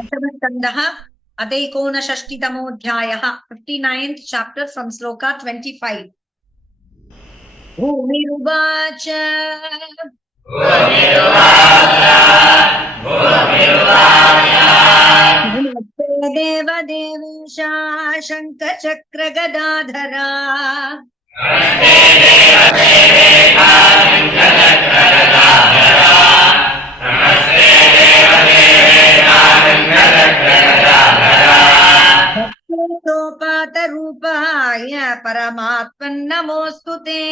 दशमस्कन्धः अथैकोनषष्टितमोऽध्यायः 59th chapter from sloka 25. भूमिरुवाच देवदेवेशा शङ्खचक्रगदाधरा सोपातरूपाय परमात्मन् नमोऽस्तु ते।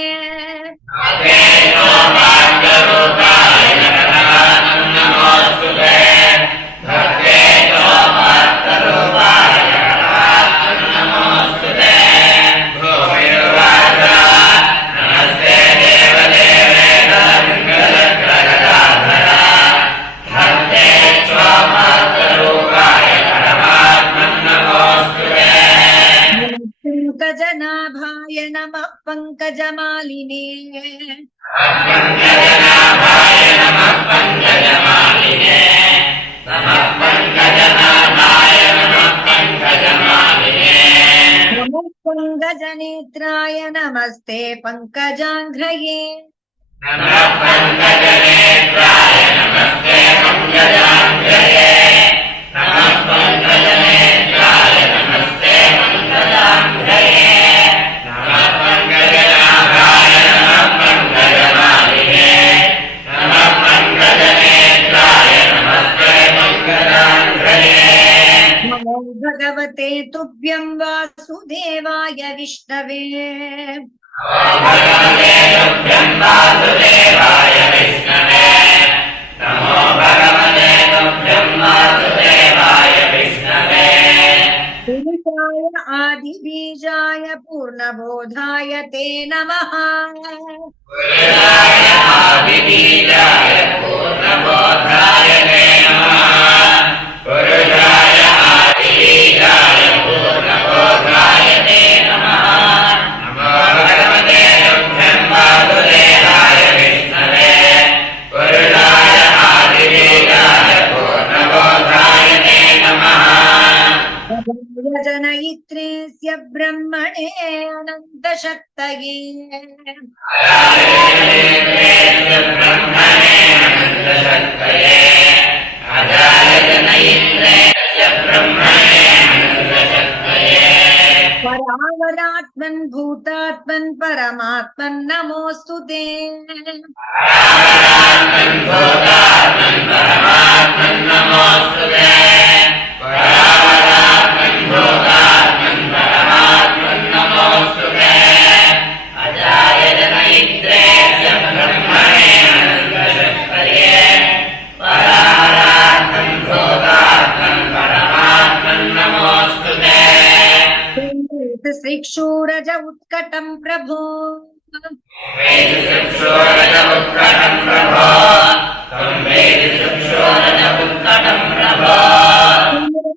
पंकजनाभाय नमः पंकजमालिने। नमः पंकजनेत्राय नमस्ते पंकजाङ्घ्रये। भगवते तुभ्यं वासुदेवाय विष्णवे। पुरुषाय आदिबीजाय पूर्णबोधाय ते नमः। जनयित्रेस्य ब्रह्मणे अनन्तशक्तये। परावरात्मन् भूतात्मन् परमात्मन् नमोऽस्तु ते। श्रीक्षूरज उत्कटं प्रभो।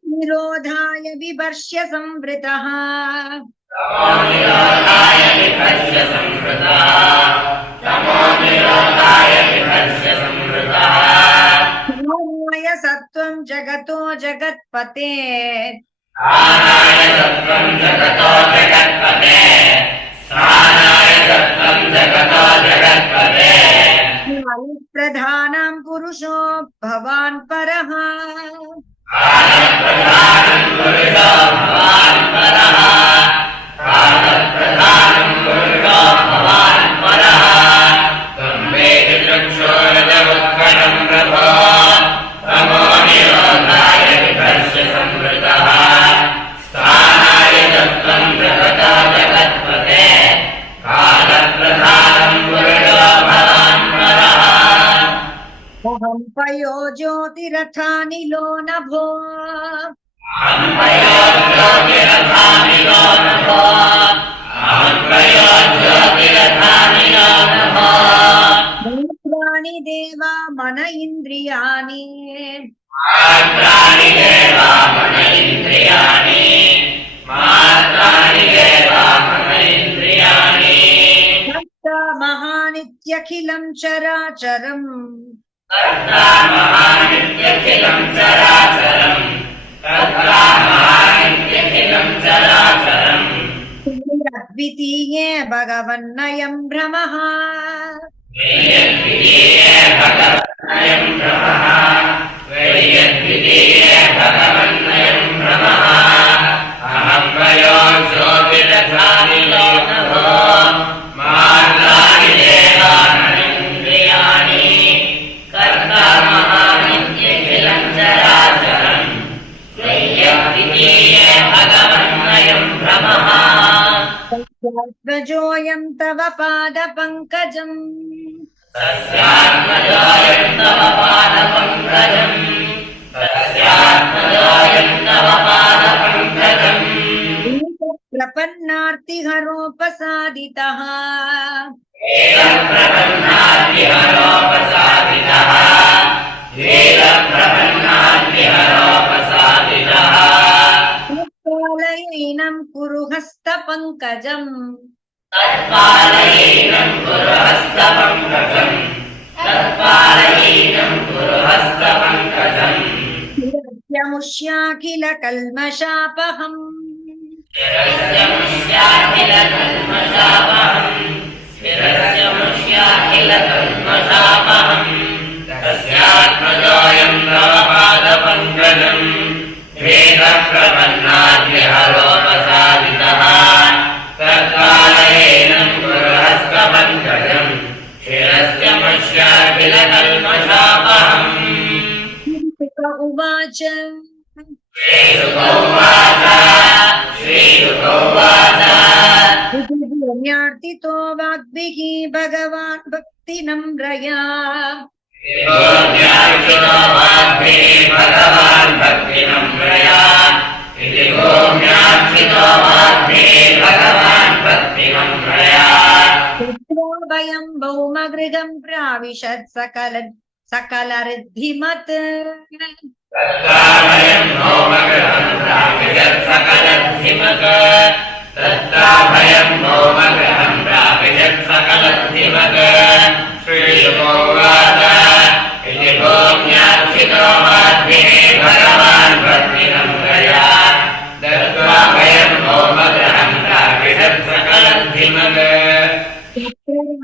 निरोधाय विवर्ष्य संवृतः। सत्वं जगतो जगत्पते। प्रधानं पुरुषो भवान् परः। पयो ज्योतिरथानिलो नभो। नेत्राणि देवा मन इन्द्रियाणि। महानित्यखिलं चराचरम्। अद्वितीये भगवन्नयं भ्रमः ध्वजोऽयं तव पादपङ्कजम् प्रपन्नार्तिहरोपसादितः तत्पालयेनं कुरु हस्तपङ्कजम् मुष्याखिल कल्मषापहम् उवाच भूम्यार्तितो वाग्भिः भगवान् भक्तिनम्रया भयं भौमगृहं प्राविशत् सकलरिद्धिमत्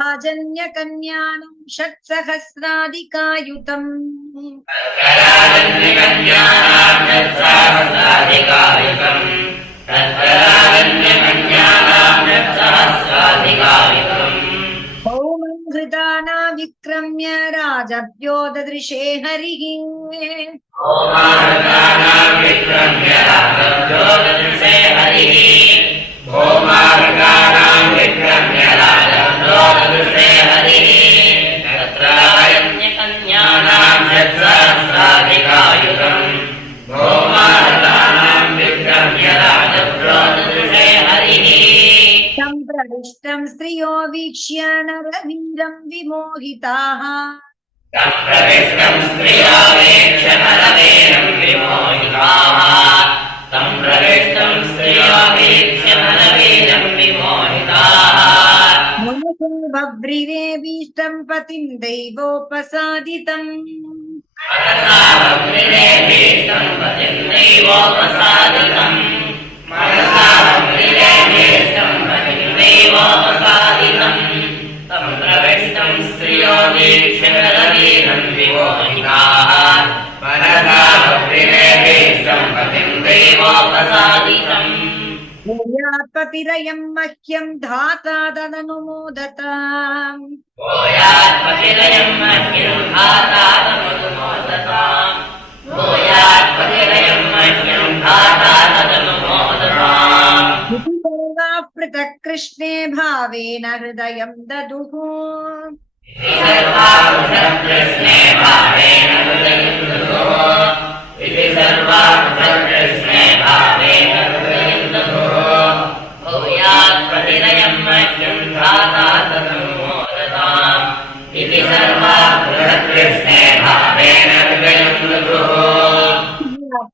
राजन्यकन्यानं षट्सहस्राधिकायुतम् भौमं हृदाना विक्रम्य राजभ्यो ददृशे हरिः संप्रविष्टं स्त्रियो वीक्ष्य नरवीरं विमोहिताः बभ्रिरे भीष्टं पतिं दैवोपसादितम् भूयात्पतिरयं मह्यं धाता तदनुमोदताम् पृथक् कृष्णे भावेन हृदयं ददुः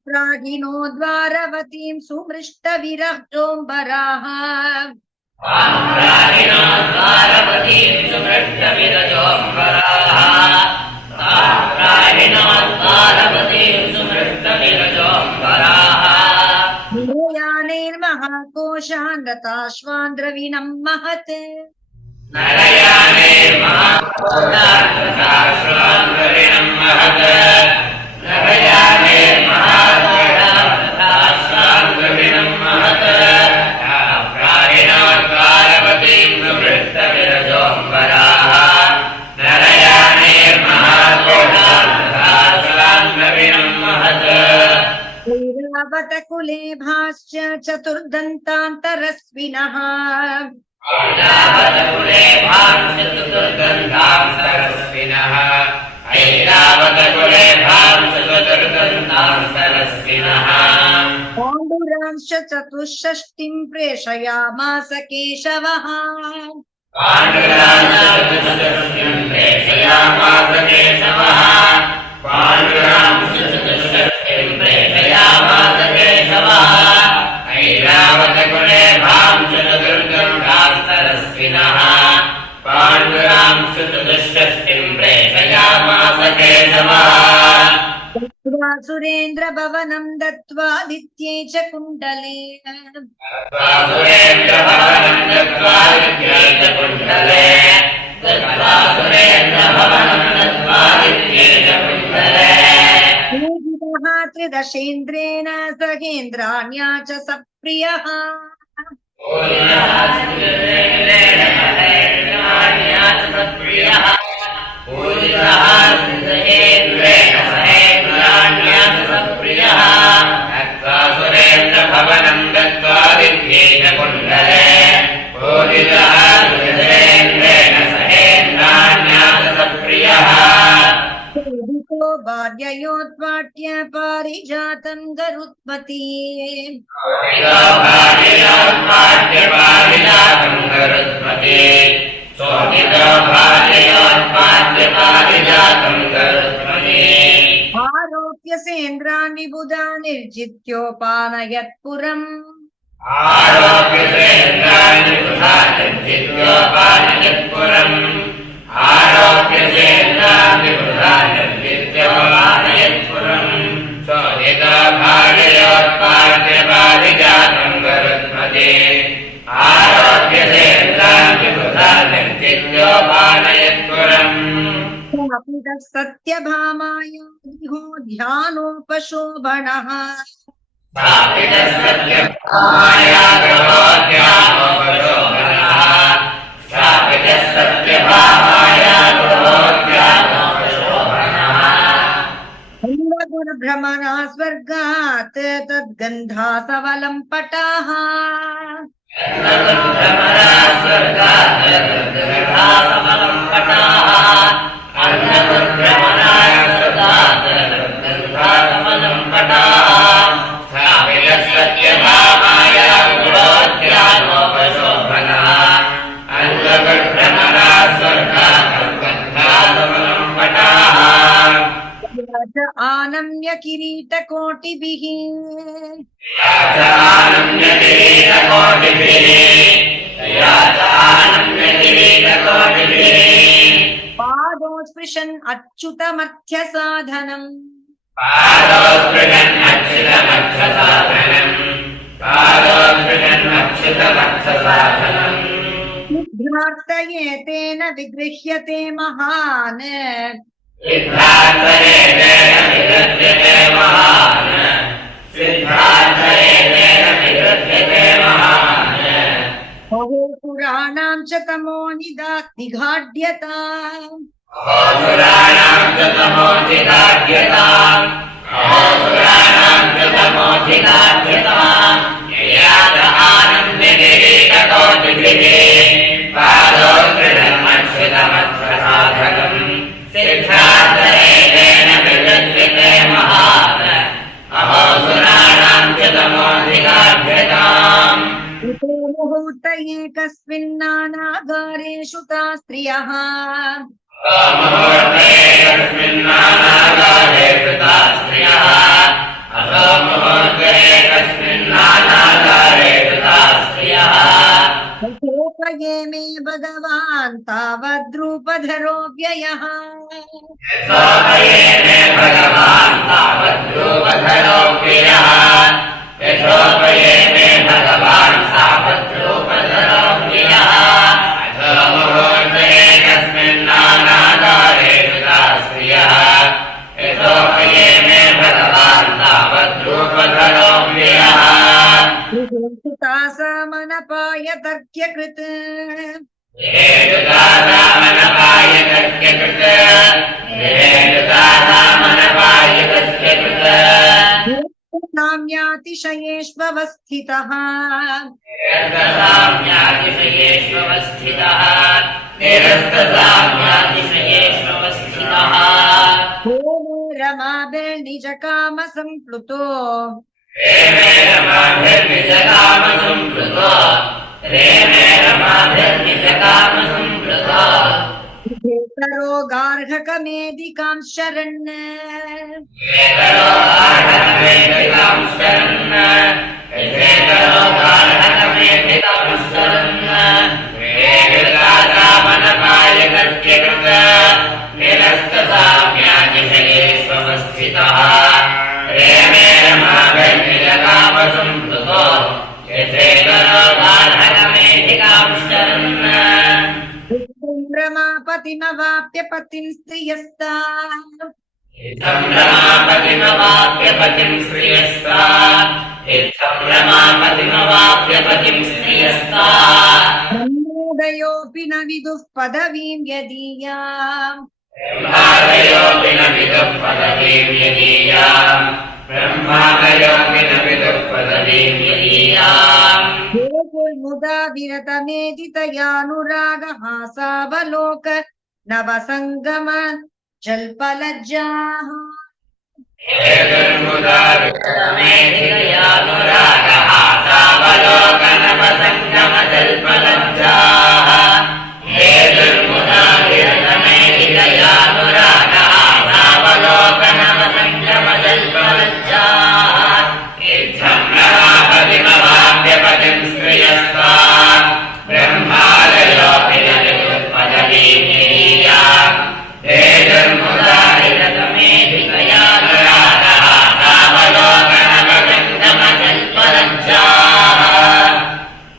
प्रागिनो द्वारवतीं सुमृष्टविरजोऽम्बराः महाघोषान् रताश्वान् द्रविणं महत् नरयाने महाघोषान् रताश्वान् द्रविणं महत् नरयाने महाघोषान् रताश्वान् द्रविणं महत् प्राणिनाद्वारवतीं सुपृष्ठविरजोऽम्बराः नरयाने महाघोषान् रताश्वान् द्रविणं महत् ऐरावतकुले भाश्च चतुर्दन्तान्तरस्विनः ऐरावतकुले भाश्च चतुर्दन्तान्तरस्विनः ऐरावतकुले भाश्च चतुर्दन्तान्तरस्विनः पाण्डुरांश्च चतुष्षष्टिं प्रेषयामास केशवः पाण्डुरांश्च चतुष्षष्टिं प्रेषयामास केशवः पाण्डुरांश्च चतुष्षष्टिं प्रेषयामास केशवः ऐरावतकुले भाश्च चतुर्दन्तान्तरस्विनः पाण्डुरांश्च चतुष्षष्टिं प्रेषयामास केशवः सुरेन्द्रभवनं दत्त्वादित्ये च कुण्डले सुरेन्द्रभवनं दत्त्वादित्ये च कुण्डले सुरेन्द्रभवनं दत्त्वादित्ये च कुण्डले पूजितः त्रिदशेन्द्रेण सहेन्द्राण्या च सप्रियः सुरेन्द्रभवनं दत्त्वादित्ये च कुण्डले पूजितः सुरेन्द्रेण सहेन्द्राण्या च सप्रियः पूजितो भार्ययोत्पाट्य पारिजातं गरुत्मती पारिजातं गरुत्मती शोभितो पारिजातं गरुत्मती आरोप्य सेन्द्रान् विबुधान् निर्जित्योपानयत्पुरम् आरोप्य सेन्द्रान् विबुधान् निर्जित्योपानयत्पुरम् आरोप्य सेन्द्रान् विबुधान् निर्जित्योपानयत्पुरम् शोभितो भार्ययोत्पाट्य पारिजातं गरुत्मती आरोप्य सेन्द्रान् विबुधान् निर्जित्योपानयत्पुरम् सत्यभामाय दिहो ध्यानोपशोभनः भ्रमणा स्वर्गात् तद्गन्धा सवलं पटाः आनम्य किरीटकोटिभिः पादोस्पृशन् अच्युतमर्थ्यसाधनम् सिद्धार्थये तेन विगृह्यते महान् बहो पुराणां च तमो निघाड्यता मुहूर्त एकस्मिन्नानागारेषु ता स्त्रियः यथोपये मे भगवान् तावद्रूपधरो व्ययः यथोपये मे भगवान् लोकये मे भगवान् तावद्रूपधरो व्ययः तासामनपाय तर्क्यकृत् साम्यातिशयेष्वस्थितः रमाभिर्निजकामसम्प्लुतो गार्हकमेधिकां शरण् रमापतिमवाप्य पतिं स्त्रियस्ता ब्रह्मोदयोऽपि न विदुः पदवीं यदीयाम् मुदा विरतमेदितयानुरागहासावलोक नवसङ्गम जल्पलज्जाः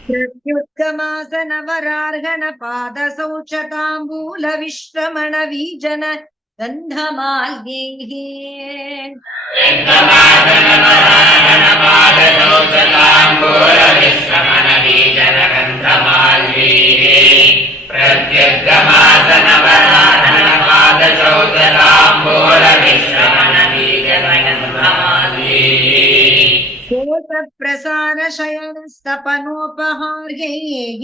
प्रत्युत्तमासनवरार्हण पादशौचताम्बूलविश्रमण वीजन गन्धमाल्यैः प्रसार शयन स्तपनोपहार्यैः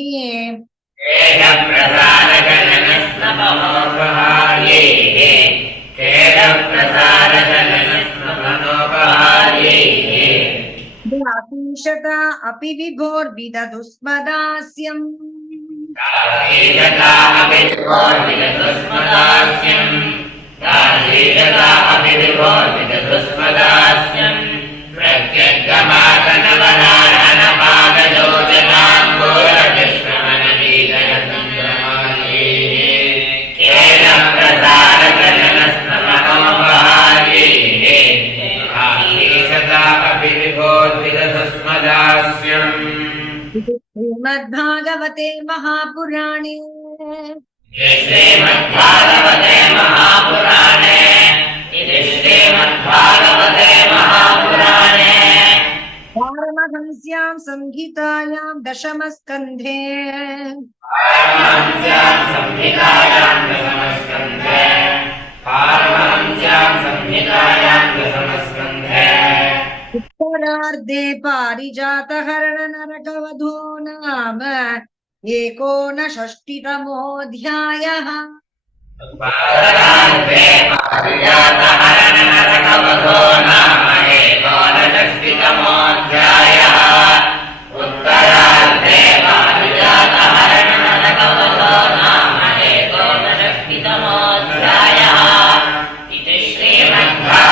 दातीशता अपि विभोर्विदधुस्मदास्यम् श्रीमद्भागवते महापुराणे पारमहंस्यां संहितायां दशमस्कन्धे उत्तरार्धे पारिजातहरण नरकवधो नाम एकोनषष्टितमोऽध्यायः इति श्रीमद्भागवते